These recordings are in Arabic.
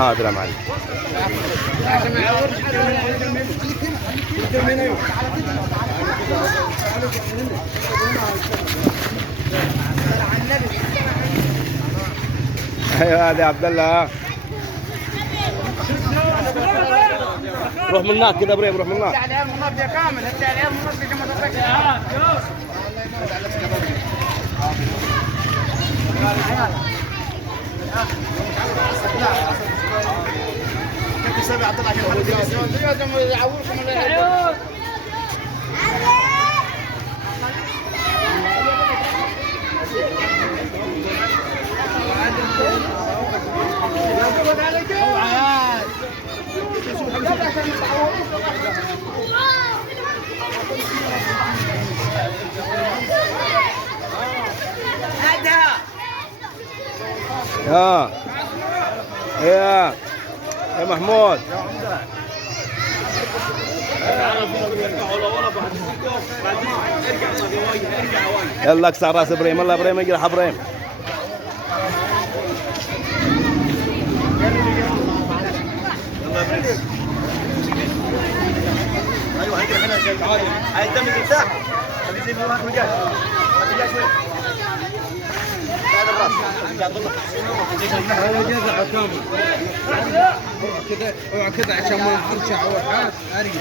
حاضر يا معلم. ايوه هذا يا عبد الله. روح من هناك كده ابراهيم، روح من هناك. يا محمود يلا اكسر راس ابراهيم. يلا ابراهيم اجرح ابراهيم. ايوه هيجرح هنا شوي. هاي الدم يرتاح. خليه زي ما هو مجاهد. هذا الراس. هذا جزع كامل. كذا اوعى كذا عشان ما ترجع وحات ارجع.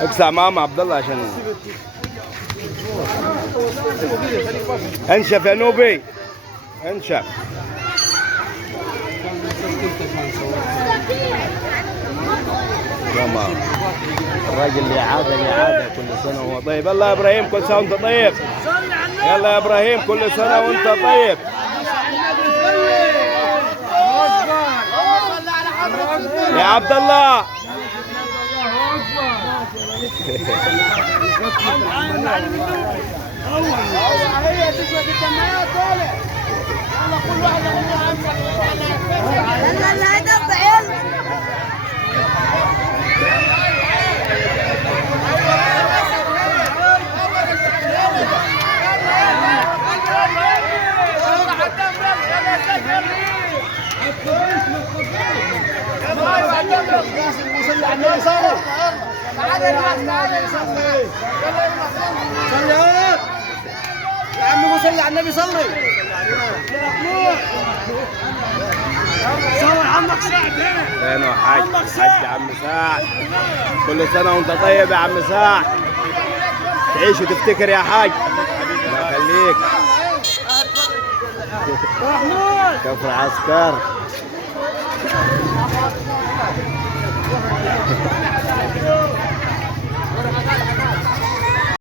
اقسع ماما عبد الله عشان انشف يا نوبي، انشف. يلا الراجل اللي عادة كل سنة وهو طيب. يلا يا ابراهيم كل سنة وانت طيب. يلا يا ابراهيم كل سنة وانت طيب. يا عبد الله هي تسوى الجمعيات دول. يلا كل واحد يلا هدف عيال. يا عمي صلي على النبي صلي. صور عمك سعد هنا. هنا حاج عم سعد. كل سنة وانت طيب يا عم سعد. تعيش وتفتكر يا حاج. الله يخليك. كفر عسكر.